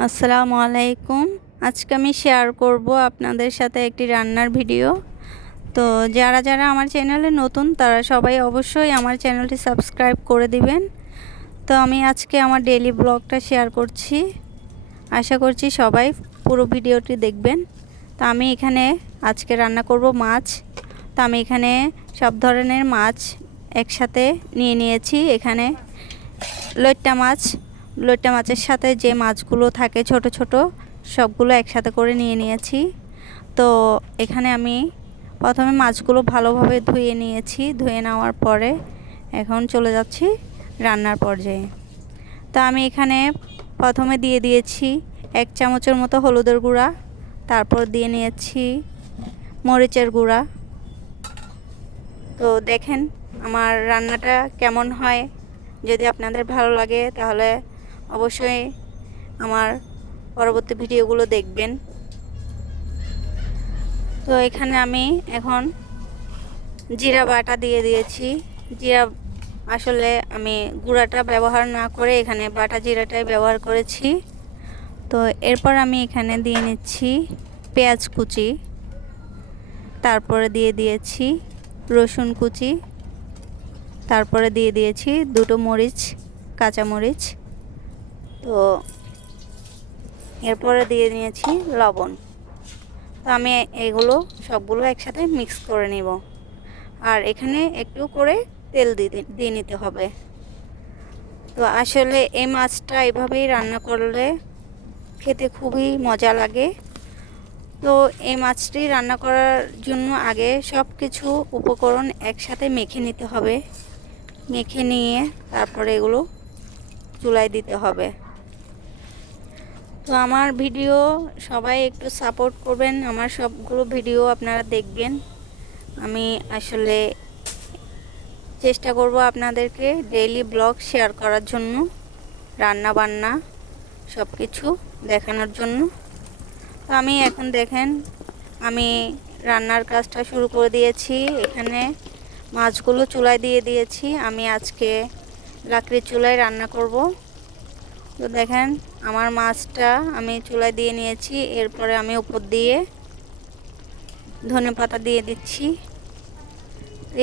আসসালামু আলাইকুম। আজকে আমি শেয়ার করব আপনাদের সাথে একটি রান্নার ভিডিও। তো যারা যারা আমার চ্যানেলে নতুন তারা সবাই অবশ্যই আমার চ্যানেলটি সাবস্ক্রাইব করে দিবেন। তো আমি আজকে আমার ডেইলি ব্লগটা শেয়ার করছি, আশা করছি সবাই পুরো ভিডিওটি দেখবেন। তো আমি এখানে আজকে রান্না করব মাছ। তো আমি এখানে সব ধরনের মাছ একসাথে নিয়ে নিয়েছি। এখানে লইট্টা মাছের সাথে যে মাছগুলো থাকে ছোট ছোট সবগুলো একসাথে করে নিয়ে নিয়েছি। তো এখানে আমি প্রথমে মাছগুলো ভালোভাবে ধুয়ে নিয়েছি। ধুয়ে নেওয়ার পরে এখন চলে যাচ্ছি রান্নার পর্যায়ে। তো আমি এখানে প্রথমে দিয়ে দিয়েছি 1 চামচের মতো হলুদের গুঁড়া, তারপর দিয়ে নিয়েছি মরিচের গুঁড়া। তো দেখেন আমার রান্নাটা কেমন হয়। যদি আপনাদের ভালো লাগে তাহলে অবশ্যই আমার পরবর্তী ভিডিওগুলো দেখবেন। তো এখানে আমি এখন জিরা বাটা দিয়ে দিয়েছি। জিরা আসলে আমি গুঁড়াটা ব্যবহার না করে এখানে বাটা জিরাটাই ব্যবহার করেছি। তো এরপর আমি এখানে দিয়ে নিচ্ছি পেঁয়াজ কুচি, তারপরে দিয়ে দিয়েছি রসুন কুচি, তারপরে দিয়ে দিয়েছি 2টো মরিচ, কাঁচা মরিচ। তো এরপরে দিয়ে নিয়েছি লবণ। তো আমি সবগুলো একসাথে মিক্স করে নিব। আর এখানে একটু করে তেল দিয়ে নিতে হবে। তো আসলে এই মাছটা এভাবেই রান্না করলে খেতে খুবই মজা লাগে। তো এই মাছটি রান্না করার জন্য আগে সব কিছু উপকরণ একসাথে মেখে নিতে হবে। মেখে নিয়ে তারপরে এগুলো চুলায় দিতে হবে। তো আমার ভিডিও সবাই একটু সাপোর্ট করবেন, আমার সবগুলো ভিডিও আপনারা দেখবেন। আমি আসলে চেষ্টা করব আপনাদেরকে ডেইলি ব্লগ শেয়ার করার জন্য, রান্না বান্না সব কিছু দেখানোর জন্য। তো আমি এখন দেখেন আমি রান্নার কাজটা শুরু করে দিয়েছি। এখানে মাছগুলো চুলায় দিয়ে দিয়েছি। আমি আজকে লাকড়ির চুলায় রান্না করব। তো দেখেন আমার মাছটা আমি চুলায় দিয়ে নিয়েছি। এরপরে আমি উপর দিয়ে ধনেপাতা দিয়ে দিচ্ছি।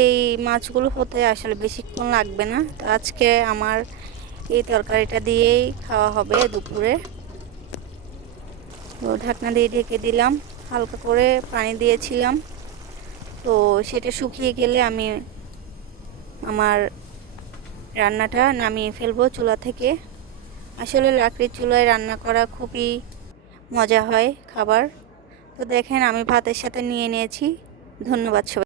এই মাছগুলো হতে আসলে বেশিক্ষণ লাগবে না। তো আজকে আমার এই তরকারিটা দিয়েই খাওয়া হবে দুপুরে। তো ঢাকনা দিয়ে ঢেকে দিলাম, হালকা করে পানি দিয়েছিলাম। তো সেটা শুকিয়ে গেলে আমি আমার রান্নাটা নামিয়ে ফেলবো চুলা থেকে। আসলে লাকড়ির চুলায় রান্না করা খুবই মজা হয় খাবার। তো দেখেন আমি ভাতের সাথে নিয়ে নিয়েছি। ধন্যবাদ সবাই।